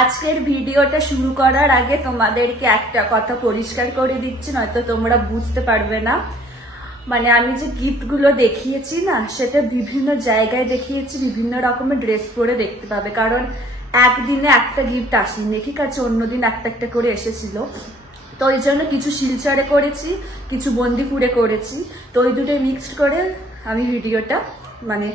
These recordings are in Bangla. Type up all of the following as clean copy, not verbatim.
আজকের ভিডিওটা শুরু করার আগে তোমাদেরকে একটা কথা পরিষ্কার করে দিচ্ছি, নয়তো তোমরা বুঝতে পারবে না। মানে আমি যে গিফটগুলো দেখিয়েছি না, সেটা বিভিন্ন জায়গায় দেখিয়েছি, বিভিন্ন রকমের ড্রেস পরে দেখতে পাবে। কারণ একদিনে একটা গিফট আসেনি, ঠিক আছে, অন্যদিন একটা একটা করে এসেছিল। তো ওই জন্য কিছু শিলচরে করেছি, কিছু বন্দিপুরে করেছি। তো ওই দুটো মিক্সড করে আমি ভিডিওটা মানে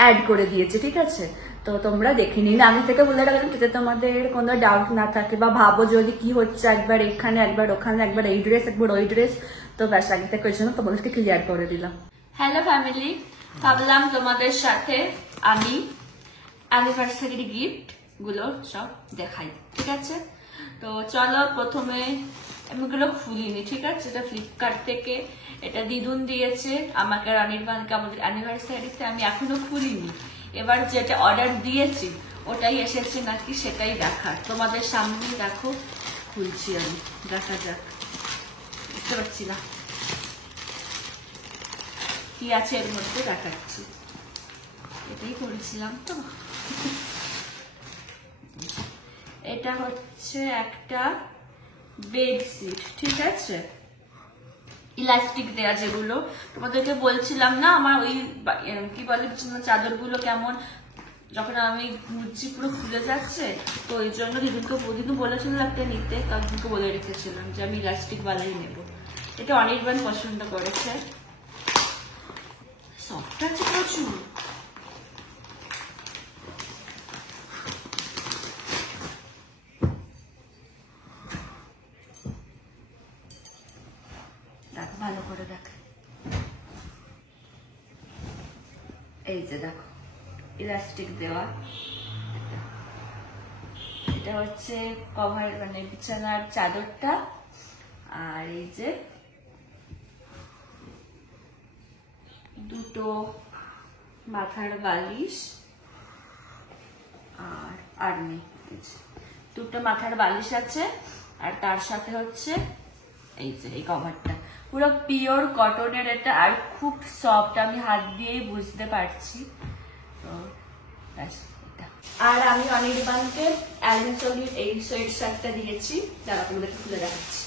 অ্যাড করে দিয়েছি, ঠিক আছে। তো তোমরা দেখে নিন, আগে থেকে বলে রাখলাম যাতে তোমাদের কোনো ডাউট না থাকে বা ভাবো যদি কি হচ্ছে, একবার এখানে একবার ওখানে, একবার এই ড্রেস একবার ওই ড্রেস। তো ব্যাস আগে থেকে ওই জন্য তোমাদেরকে ক্লিয়ার করে দিলাম। হ্যালো ফ্যামিলি, ভাবলাম তোমাদের সাথে আমি অ্যানিভার্সারি গিফট গুলো সব দেখাই, ঠিক আছে। তো চলো, প্রথমে আমি এগুলো খুলিনি, ঠিক আছে। এটা ফ্লিপকার্ট থেকে, এটা দিদুন দিয়েছে আমাকে আর অনির্বাণকে আমাদের অ্যানিভার্সারিতে। আমি এখনো খুলিনি, এবার যেটা অর্ডার দিয়েছি ওটাই এসেছে নাকি সেটাই দেখার। তোমাদের সামনেই দেখো, খুলছি আমি, দেখা যাক। বুঝতে পারছি না কি আছে এর মধ্যে, দেখাচ্ছি। এটাই করেছিলাম তো। এটা হচ্ছে একটা বেডশিট, ঠিক আছে, ইলাস্টিক দেয়া, যেগুলো তোমাদেরকে বলছিলাম না আমার ওই কি বলে চাদর গুলো কেমন যখন আমি মুছি পুরো খুলে যাচ্ছে। তো ওই জন্য দিদিকে বলেছিল একটা নিতে, দিদিকে বলে রেখেছিলাম যে আমি ইলাস্টিক বালাই নেব। এটা অনির্বাণ পছন্দ করেছে, সফট আছে প্রচুর। ভালো করে দেখ, এই যে দেখো ইলাস্টিক দেওয়া। এটা হচ্ছে কভার মানে বিছানার চাদরটা, আর এই যে দুটো মাথার বালিশ, আর নেই, দুটো মাথার বালিশ আছে। আর তার সাথে হচ্ছে এই যে এই কভারটা, পুরো পিওর কটনের এটা, আর খুব সফট, আমি হাত দিয়েই বুঝতে পারছি। তো ব্যাস এটা। আর আমি অনির্বাণকে অ্যালমোসলির এই সোয়েট শার্টটা দিয়েছি, যারা তোমাদেরকে খুলে দেখাচ্ছি।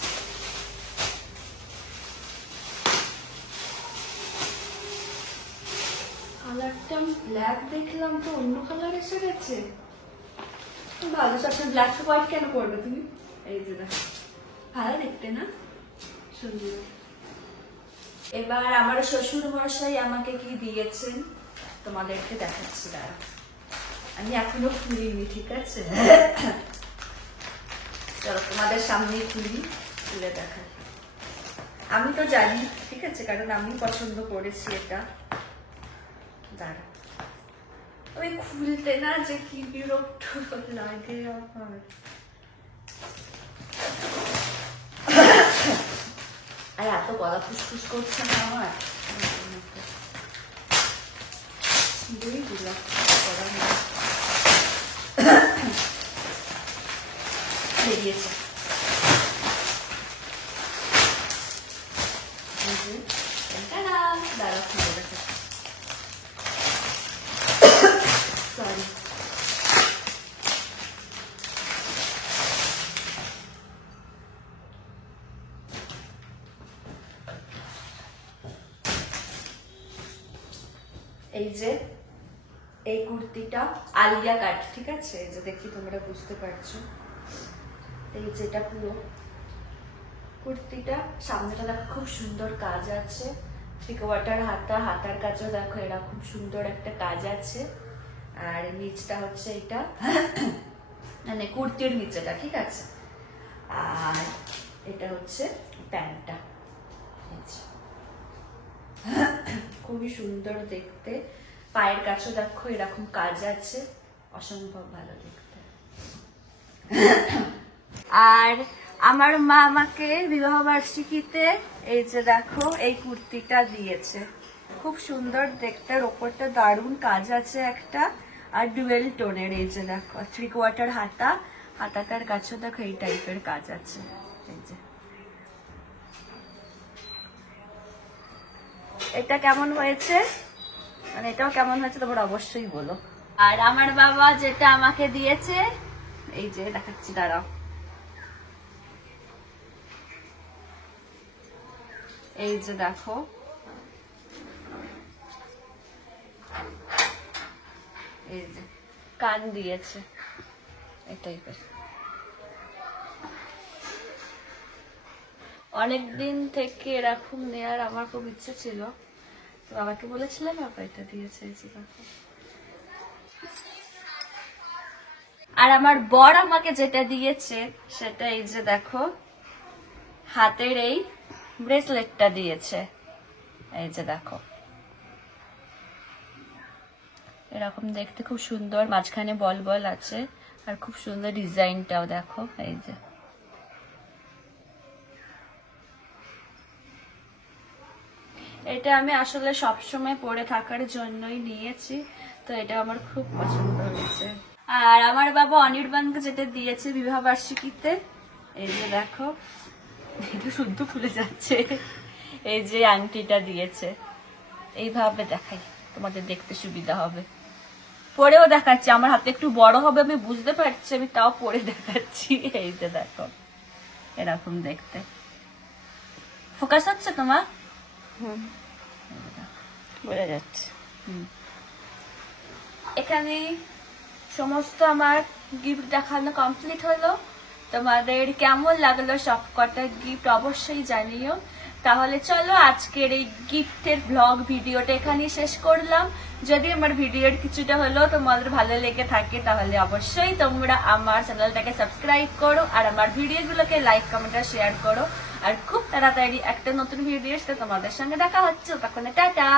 কালারটা ব্ল্যাক দেখলাম, তো অন্য কালার এসে গেছে। ভালো, সবসময় ব্ল্যাক হোয়াইট কেন করবে তুমি? এই যে দেখো, ভালো দেখতে না, সুন্দর। এবার আমার শ্বশুর মশাই আমাকে কি দিয়েছেন তোমাদেরকে দেখাচ্ছি, দাঁড়া। আমি এখনো খুলিনি, ঠিক আছে, চলো তোমাদের সামনেই খুলে দেখা। আমি তো জানি, ঠিক আছে, কারণ আমি পছন্দ করেছি এটা। দাঁড়া, ওই খুলতে না যে কি বিরক্ত লাগে আমার। আর এত গলা ফুসফুস করছে না আমার, বেরিয়েছে। দাঁড়া, খুলে দেখা, সরি। এই যে এই কুর্তিটা আলিয়া কাট, ঠিক আছে, এই যে দেখি তোমরা বুঝতে পারছো। এই যেটা পুরো কুর্তিটা, সামনেটা দেখো খুব সুন্দর কাজ আছে, 3/4 হাতা, হাতার কাজও দেখো এরা খুব সুন্দর একটা কাজ আছে। আর নিচটা হচ্ছে এটা মানে কুর্তির নিচেটা, ঠিক আছে। আর এটা হচ্ছে প্যান্টটা, খুবই সুন্দর দেখতে। পায়ের কাছেও দেখো এরকম কাজ আছে, অসম্ভব ভালো দেখতে। আর আমার মা আমাকে বিবাহ বার্ষিকীতে এই যে দেখো এই কুর্তিটা দিয়েছে, খুব সুন্দর দেখতে, ওপরটা দারুণ কাজ আছে একটা, আর ডুয়েল টোনের। এই যে দেখো 3/4 হাতা, হাতাটার কাছেও দেখো এই টাইপের কাজ আছে। এই যে এটা কেমন হয়েছে, মানে এটাও কেমন হয়েছে তোমরা অবশ্যই বলো। আর আমার বাবা যেটা আমাকে দিয়েছে, এই যে দেখাচ্ছি, দাঁড়াও, এই যে দেখো, এই যে কান দিয়েছে এই টাইপের। অনেকদিন থেকে এরকম নেয়ার আমার খুব ইচ্ছে ছিল, তো বাবাকে বলেছিলাম, বাবা এটা দিয়েছে, এই যে দেখো। আর আমার বর আমাকে যেটা দিয়েছে সেটা এই যে দেখো, হাতের এই ব্রেসলেটটা দিয়েছে, এই যে দেখো, এরকম দেখতে খুব সুন্দর, মাঝখানে বল বল আছে, আর খুব সুন্দর ডিজাইনটাও দেখো, এই যে। এটা আমি আসলে সবসময় পরে থাকার জন্যই নিয়েছি, তো এটা আমার খুব পছন্দ হয়েছে। আর আমার বাবা অনির্বাণকে যেটা দিয়েছে বিবাহ বার্ষিকীতে, এই যে দেখো, এটা শুদ্ধ খুলে যাচ্ছে, এই যে আংটিটা দিয়েছে, এইভাবে দেখাই তোমাদের দেখতে সুবিধা হবে। পরেও দেখাচ্ছি, আমার হাতে একটু বড় হবে আমি বুঝতে পারছি, আমি তাও পরে দেখাচ্ছি, এই যে দেখো, এরকম দেখতে। ফোকাস হচ্ছে তোমার? বোঝা যাচ্ছে। এখানে সমস্ত আমার গিফট দেখানো কমপ্লিট হলো। তোমাদের কেমন লাগলো সবকটা গিফট অবশ্যই জানিও। তাহলে চলো আজকের এই গিফটের ব্লগ ভিডিওটা এখানেই শেষ করলাম। যদি আমার ভিডিওর কিছুটা হলেও তোমাদের ভালো লেগে থাকে তাহলে অবশ্যই তোমরা আমার চ্যানেলটাকে সাবস্ক্রাইব করো, আর আমার ভিডিওগুলোকে লাইক কমেন্ট আর শেয়ার করো। আর খুব তাড়াতাড়ি একটা নতুন ভিডিওর সাথে তোমাদের সঙ্গে দেখা হচ্ছে, তখন টাটা।